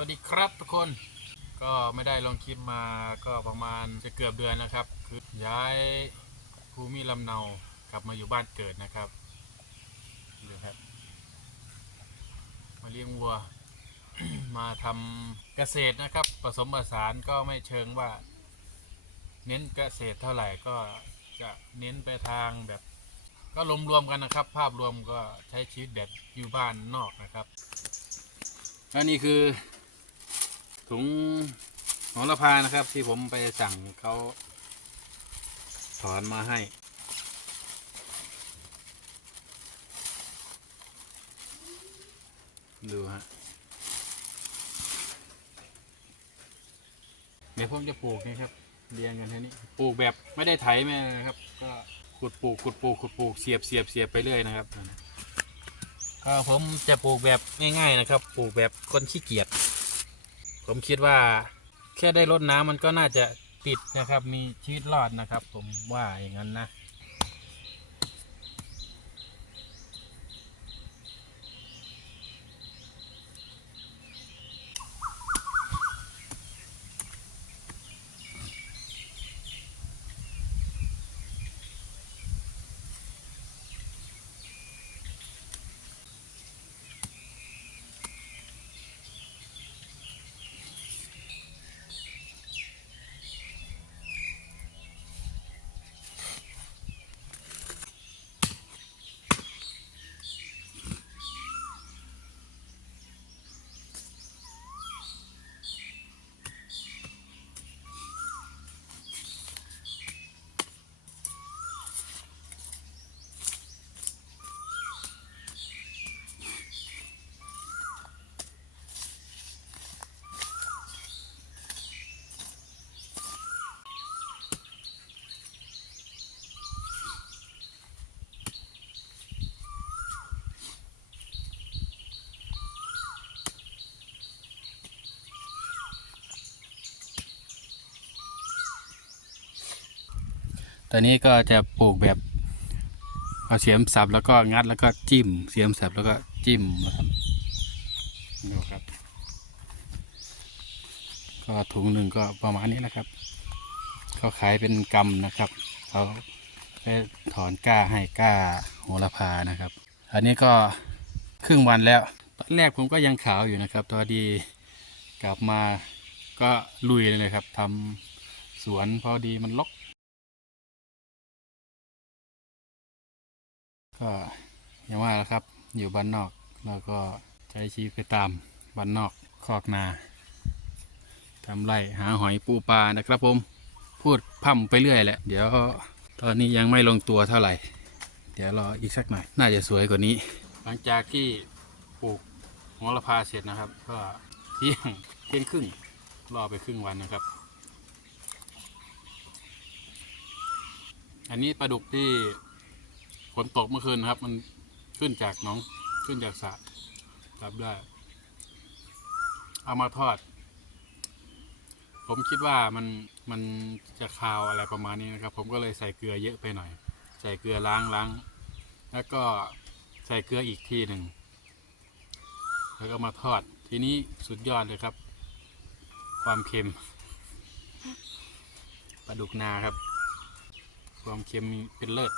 วัสดีครับทุกคนก็ไม่ได้ลองคลิปมาก็ประมาณจะเกือบเดือนนะครับ คือย้ายภูมิลำเนากลับมาอยู่บ้านเกิดนะครับดูครับ มาเลี้ยงวัว มาทำเกษตรนะครับ ผสมผสานก็ไม่เชิงว่า เน้นเกษตรเท่าไหร่ก็จะเน้นไปทางแบบ ก็รวมๆกันนะครับ ภาพรวมก็ใช้ชีวิตแบบอยู่บ้านนอกนะครับแล้วนี่คือ ถุงหอระพานะครับ ที่ผมไปสั่งเขาถอนมาให้ ดูฮะเดี๋ยวผมจะปลูกนี่ครับเรียงกันแค่นี้ปลูกแบบไม่ได้ไถไม่นะครับ ก็ขุดปลูกขุดปลูกขุดปลูกเสียบเสียบเสียบไปเรื่อยนะครับก็ผมจะปลูกแบบง่าย ๆนะครับ ปลูกแบบคนขี้เกียจ ผมคิดว่าแค่ได้รดน้ำมันก็น่าจะติดนะครับ มีชีวิตรอดนะครับ ผมว่าอย่างนั้นนะ ตอนนี้ก็จะปลูกแบบเอาเสียมสับแล้วก็งัดแล้วก็จิ้ม เสียมสับแล้วก็จิ้มนะครับดูครับ ก็ถุงหนึ่งก็ประมาณนี้นะครับเขาขายเป็นกำนะครับเขาไปถอนก้าให้ก้าโหระพานะครับ อันนี้ก็ครึ่งวันแล้วตอนแรกผมก็ยังขาวอยู่นะครับตอนดีกลับมาก็ลุยเลยครับทำสวนพอดีมันลก ก็อย่างว่าแหละครับอยู่บ้านนอกแล้วก็ใช้ชีวิตไปตามบ้านนอกคอกนาทำไรหาหอยปูปลานะครับผมพูดพร่ำไปเรื่อยแหละเดี๋ยวตอนนี้ยังไม่ลงตัวเท่าไหร่ เดี๋ยวรออีกสักหน่อย น่าจะสวยกว่านี้ หลังจากที่ปลูกหัวละพาเสร็จนะครับ ก็เที่ยงเที่ยงครึ่งรอไปครึ่งวันนะครับ อันนี้ปลาดุกที่ นตกเมื่อคืนนะครับ มันขึ้นจากหน้องขึ้นจากสระจับได้ เอามาทอด ผมคิดว่ามันมันจะคาวอะไรประมาณนี้นะครับ ผมก็เลยใส่เกลือเยอะไปหน่อย ใส่เกลือล้างล้างแล้วก็ใส่เกลืออีกทีหนึ่งแล้วก็มาทอด ทีนี้สุดยอดเลยครับ ความเค็มปลาดุกนาครับ ความเค็มเป็นเลิศ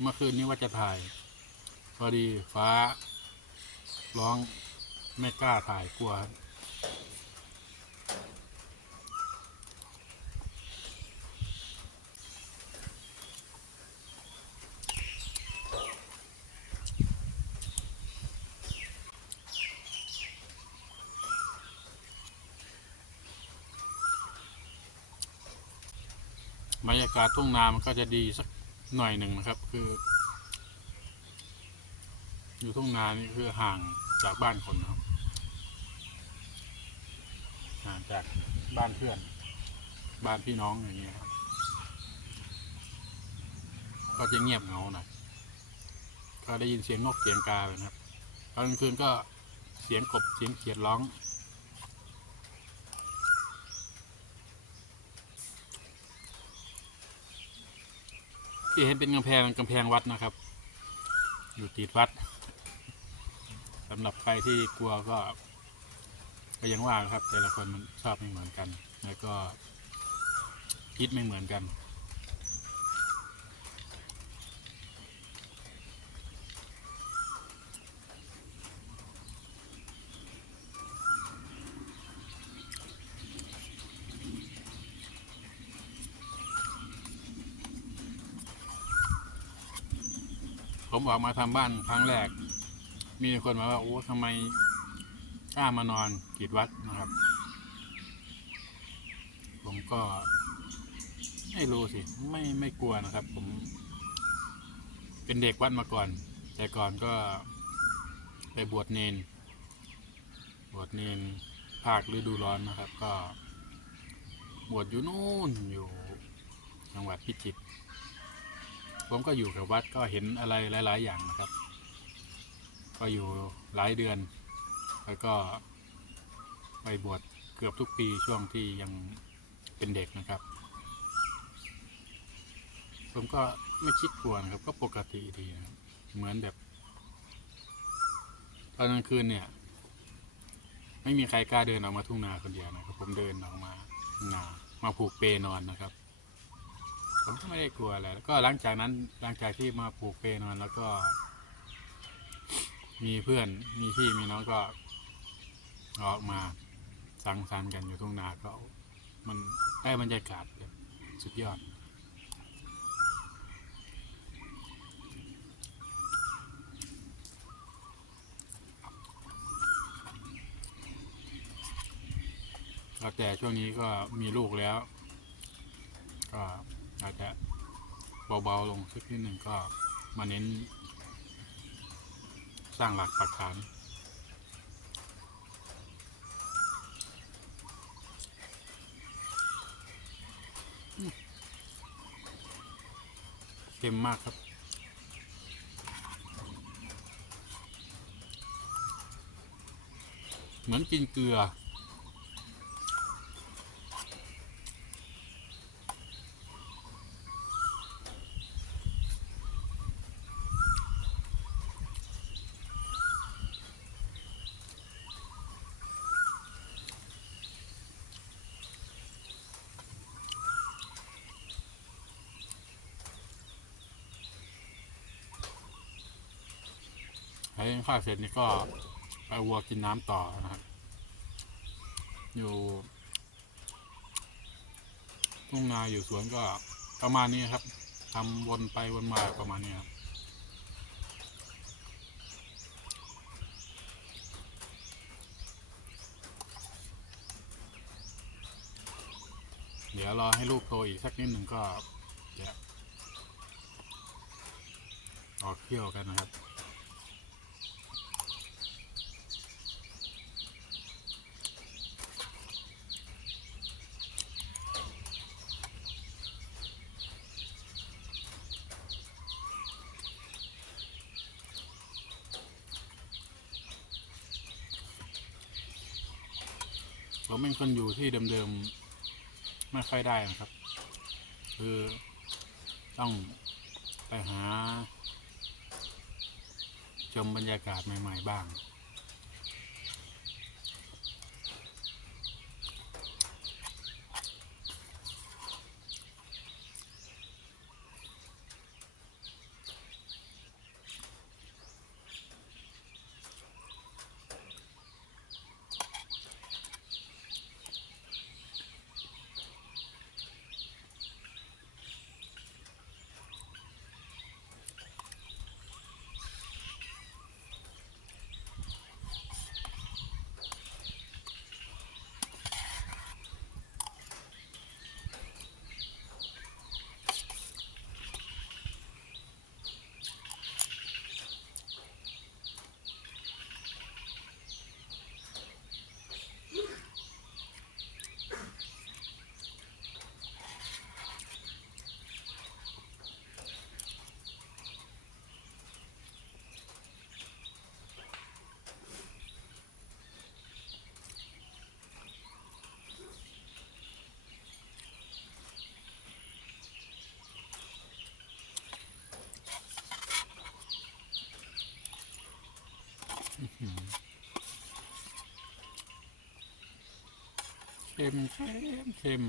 เมื่อคืนนี้ว่าจะถ่าย พอดีฟ้า ร้องไม่กล้าถ่ายกลัว บรรยากาศทุ่งนามันก็จะดีสัก หน่อยหนึ่งนะครับ คือ อยู่ทุ่งนานี่คือห่างจากบ้านคนนะครับห่างจากบ้านเพื่อน บ้านพี่น้องอย่างเงี้ยครับก็จะเงียบเหงาหน่อยก็ได้ยินเสียงนกเสียงกาเลยครับตอนกลางคืนก็เสียงกบเสียงเขียดร้อง ที่เห็นเป็นกำแพงกำแพงวัดนะครับ อยู่ติดวัดสำหรับใครที่กลัวก็ ก็ยังว่าครับ แต่ละคนมันชอบไม่เหมือนกัน แล้วก็คิดไม่เหมือนกัน ผมออกมาทำบ้านครั้งแรก มีคนมาว่าโอ้ทำไมกล้ามานอนกีดวัดนะครับ ผมก็ไม่รู้สิ ไม่ไม่กลัวนะครับ ผม เป็นเด็กวัดมาก่อน แต่ก่อนก็ไปบวชเนน บวชเนนภาคฤดูร้อนนะครับ ก็บวชอยู่นู่นอยู่จังหวัดพิจิตร ผมก็อยู่กับวัดก็เห็นอะไรหลาย ๆ อย่างนะครับ ก็อยู่หลายเดือน แล้วก็ไปบวชเกือบทุกปีช่วงที่ยังเป็นเด็กนะครับ ผมก็ไม่คิดกลัวนะครับ ก็ปกติดีนะเหมือนแบบตอนกลางคืนเนี่ย ไม่มีใครกล้าเดินออกมาทุ่งนาคนเดียวนะครับ ผมเดินออกมานามาผูกเปนอนนะครับ ผมก็ไม่ได้กลัวอะไรแล้วก็หลังจากนั้นหลังจากที่มาผูกเปนอนแล้วก็ มีเพื่อนมีพี่มีน้องก็ออกมาสังสรรค์กันอยู่ทุ่งนาก็มันได้บรรยากาศแบบสุดยอดก็แต่ช่วงนี้ก็มีลูกแล้ว ก็ อาจจะเบาๆลงสักนิดหนึ่งก็มาเน้น สร้างหลักปักฐานเค็มมากครับเหมือนกินเกลือ ข้าวเสร็จนี่ก็ไปวัวกินน้ำต่อนะครับ อยู่ทุ่งนาอยู่สวนก็ประมาณนี้ครับทำวนไปวนมาประมาณนี้ครับเดี๋ยวรอให้ลูกโตอีกสักนิดหนึ่งก็จะออกเที่ยวกันนะครับ ผมเป็นคนอยู่ที่เดิมๆไม่ค่อยได้นะครับ คือต้องไปหา ชมบรรยากาศใหม่ ๆ บ้าง ผ ค็มเค็มเค็ม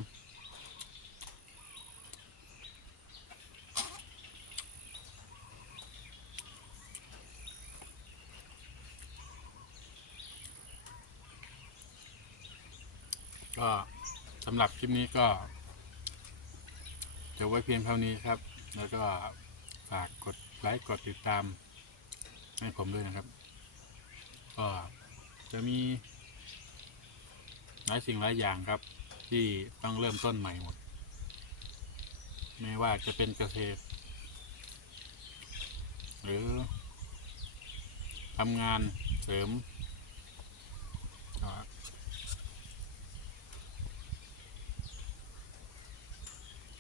ก็สำหรับคลิปนี้ก็จะไว้เพียงเท่านี้ครับ แล้วก็ฝากกดไลค์กดติดตามให้ผมด้วยนะครับ ก็จะมี หลายสิ่งหลายอย่างครับ ที่ต้องเริ่มต้นใหม่หมด ไม่ว่าจะเป็นเกษตร หรือทำงานเสริม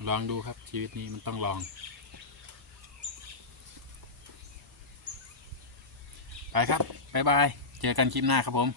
ลองดูครับชีวิตนี้มันต้องลอง ไปครับ บ๊ายบาย เจอกันคลิปหน้าครับผม